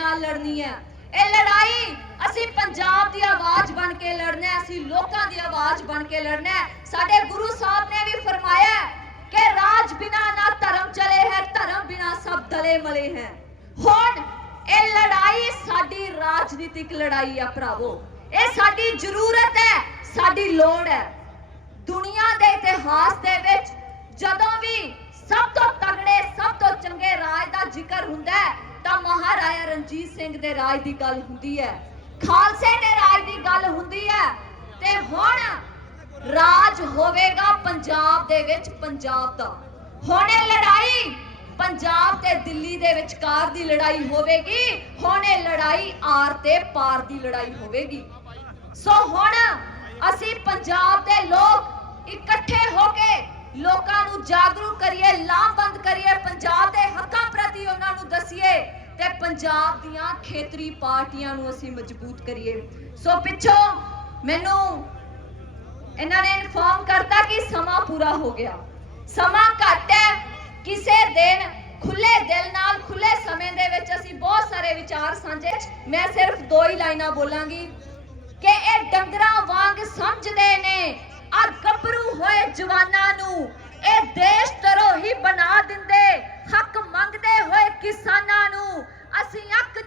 ਨਾਲ ਲੜਨੀ ਹੈ। ਇਹ ਲੜਾਈ ਅਸੀਂ ਪੰਜਾਬ ਦੀ ਆਵਾਜ਼ ਬਣ ਕੇ ਲੜਨਾ ਹੈ, ਅਸੀਂ ਲੋਕਾਂ ਦੀ ਆਵਾਜ਼ ਬਣ ਕੇ ਲੜਨਾ ਹੈ। ਸਾਡੇ ਗੁਰੂ ਸਾਹਿਬ ਨੇ ਵੀ ਫਰਮਾਇਆ ਕਿ ਰਾਜ ਬਿਨਾ ਨਾ ਧਰਮ ਚਲੇ ਹੈ, ਧਰਮ ਬਿਨਾ ਸਭ ਦਲੇ ਮਲੇ ਹੈ। ਹੁਣ ਇਹ ਲੜਾਈ ਸਾਡੀ ਰਾਜਨੀਤਿਕ ਲੜਾਈ ਆ ਭਰਾਵੋ। ਇਹ ਸਾਡੀ ਜ਼ਰੂਰਤ ਹੈ, ਸਾਡੀ ਲੋੜ ਹੈ। ਦੁਨੀਆ ਦੇ ਇਤਿਹਾਸ ਦੇ ਵਿੱਚ ਜਦੋਂ ਵੀ ਤਾਂ ਰਣਜੀਤ ਸਿੰਘ ਦੇ ਰਾਜ ਦੀ ਗੱਲ ਹੁੰਦੀ ਹੈ। ਖਾਲਸੇ ਦੇ ਰਾਜ ਦੀ ਗੱਲ ਹੁੰਦੀ ਹੈ। ਤੇ ਹੁਣ ਰਾਜ ਹੋਵੇਗਾ ਪੰਜਾਬ ਦੇ ਵਿੱਚ ਪੰਜਾਬ ਦਾ। ਹੁਣ ਇਹ ਲੜਾਈ ਪੰਜਾਬ ਤੇ ਦਿੱਲੀ ਦੇ ਵਿਚਕਾਰ ਦੀ ਲੜਾਈ ਹੋਵੇਗੀ। ਹੁਣ ਇਹ ਲੜਾਈ ਆਰ ਤੇ ਪਾਰ ਦੀ ਲੜਾਈ ਹੋਵੇਗੀ। ਸੋ ਹੁਣ ਅਸੀਂ ਪੰਜਾਬ ਦੇ ਲੋਕ ਇਕੱਠੇ ਹੋ ਕੇ ਲੋਕਾਂ ਨੂੰ ਜਾਗਰੂਕ ਕਰੀਏ, ਲਾਮਬੰਦ ਕਰੀਏ, ਪੰਜਾਬ ਦੇ ਹੱਕਾਂ ਪ੍ਰਤੀ ਉਹਨਾਂ ਨੂੰ ਦਸੀਏ। ਪੰਜਾਬ ਦੀਆਂ ਖੇਤਰੀ ਪਾਰਟੀਆਂ ਨੂੰ ਅਸੀਂ ਮਜ਼ਬੂਤ ਕਰੀਏ। ਸੋ ਪਿੱਛੋਂ ਮੈਨੂੰ ਇਹਨਾਂ ਨੇ ਇਨਫੋਰਮ ਕਰਤਾ ਕਿ ਸਮਾਂ ਪੂਰਾ ਹੋ ਗਿਆ। ਸਮਾਂ ਘੱਟ ਹੈ। ਕਿਸੇ ਦਿਨ ਖੁੱਲੇ ਦਿਲ ਨਾਲ ਖੁੱਲੇ ਸਮੇਂ ਦੇ ਵਿੱਚ ਅਸੀਂ ਬਹੁਤ ਸਾਰੇ ਵਿਚਾਰ ਸਾਂਝੇ। ਮੈਂ ਸਿਰਫ ਦੋ ਹੀ ਲਾਈਨਾਂ ਬੋਲਾਂਗੀ ਕਿ ਇਹ ਡੰਗਰਾਂ ਵਾਂਗ ਸਮਝਦੇ ਨੇ ਆ ਗੱਭਰੂ ਹੋਏ ਜਵਾਨਾਂ ਨੂੰ। ਇਹ ਦੇਸ਼ ਤਰੋ ਹੀ ਬਣਾ ਦਿੰਦੇ, ਹੱਕ ਮੰਗਦੇ ਹੋਏ ਕਿਸਾਨਾਂ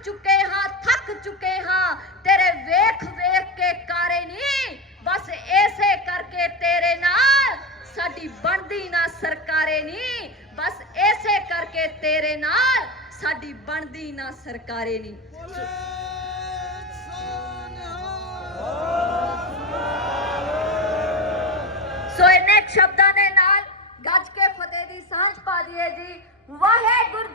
ਚੁੱਕੇ ਹਾਂ, ਥੱਕ ਚੁੱਕੇ ਹਾਂ। ਤੇਰੇ ਵੇਖ ਵੇਖ ਕੇ ਕਾਰੇ ਨਹੀਂ ਬਸ ਐਸੇ ਕਰਕੇ ਤੇਰੇ ਨਾਲ ਸਾਡੀ ਬਣਦੀ ਨਾ ਸਰਕਾਰੇ ਨਹੀਂ ਬਸ ਐਸੇ ਕਰਕੇ ਤੇਰੇ ਨਾਲ ਸਾਡੀ ਬਣਦੀ ਨਾ ਸਰਕਾਰੇ ਨਹੀਂ ਸੋ ਇਹਨੇ ਸ਼ਬਦਾਂ ਦੇ ਨਾਲ ਗੱਜ ਕੇ ਫਤਿਹ ਦੀ ਸਾਂਝ ਪਾ ਦਈਏ ਜੀ। ਵਾਹਿਗੁਰੂ